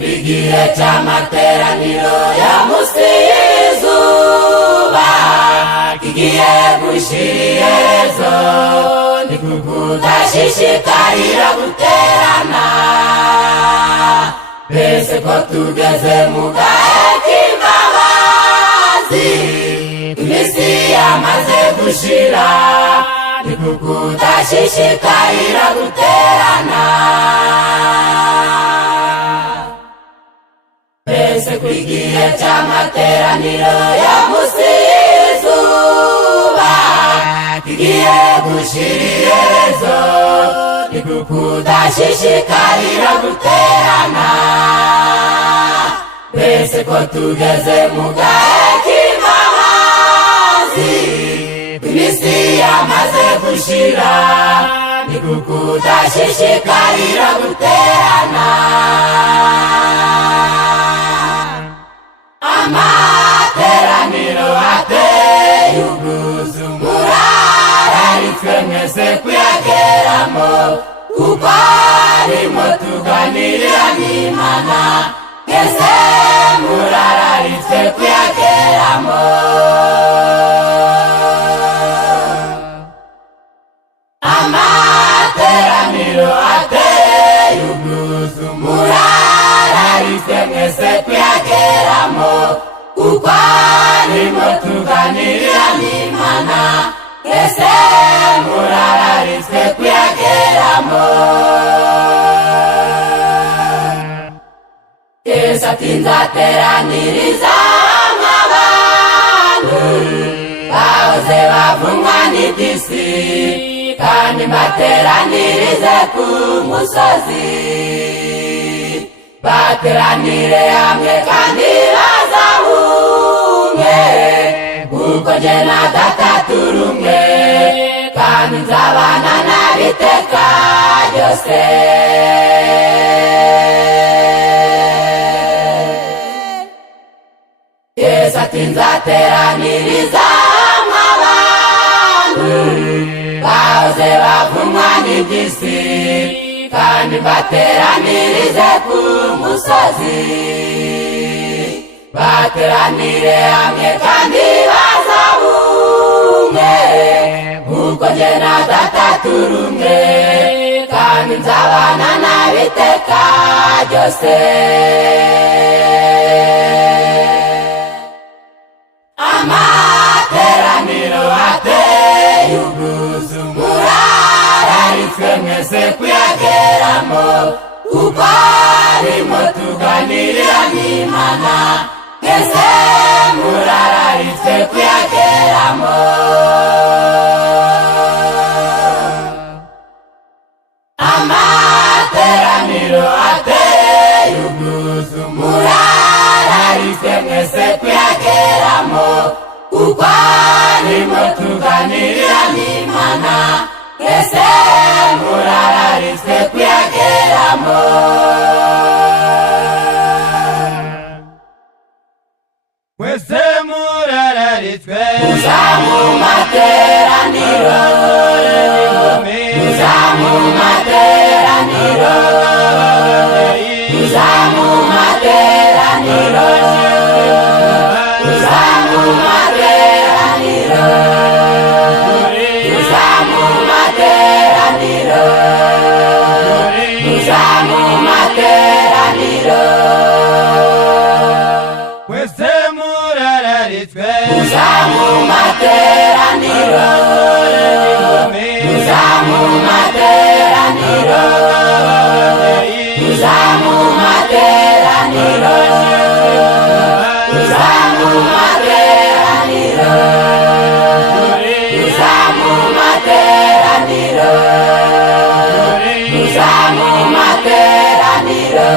igihe cy'amateraniro ya munsi y'izuba kigiye gushira iherezo, ni kudashishikarira guterana. Mbese ko tugeze mu gahe k'imbabazi, iminsi yamaze gushira, ni kudashishikarira guterana. Mbese ko igihe cy'amateraniro ya munsi y'izuba kigiye gushira iherezo, ni kudashishikarira guterana. Mbese ko tugeze mu gahe k'imbabazi, iminsi yamaze gushira, ni kudashishikarira guterana. Amateraniro ateye ubwuzu, murararitswe mwese kuyageramo, kuko arimo tuganirira n'Imana. Mwese murararitswe kuyageramo. Amateraniro ateye ubwuzu, murararitswe mwese kuyageramo, kuko arimo tuganirira n'Imana. Mwese murararitswe kuyageramo. Yesu ati nzateraniriza hamwe abantu bahoze bavumwa n'iby'isi, kandi mbateranirize ku musozi. Bateranire hamwe kandi bazahunge, kuko jye na Data turi umwe, kandi nzabana nabo iteka ryose. Yesu ati nzateraniriza hamwe abantu bahoze bavumwa n'iby'isi, kandi mbateranirize ku musozi. Bateranire hamwe kandi bazahunge, kuko jye na Data turi umwe, kandi nzabana nabo iteka ryose. Amateraniro ateye ubwuzu, murararitswe mwese kuyageramo, kuko arimo tuganirira n'Imana. Mwese murararitswe kuyageramo. Amateraniro ateye ubwuzu, murararitswe mwese kuyageramo, kuko arimo tuganirira n'Imana. Mwese murararitswe kuyageramo. Mwese murararitswe muza mu materaniro, muza mu materaniro, muza mu materaniro, muza mu materaniro, muza mu materaniro, muza mu materaniro. Mwese murararitswe muza mu materaniro, muza mu materaniro, muza mu materaniro, muza mu materaniro, muza mu materaniro, muza mu materaniro.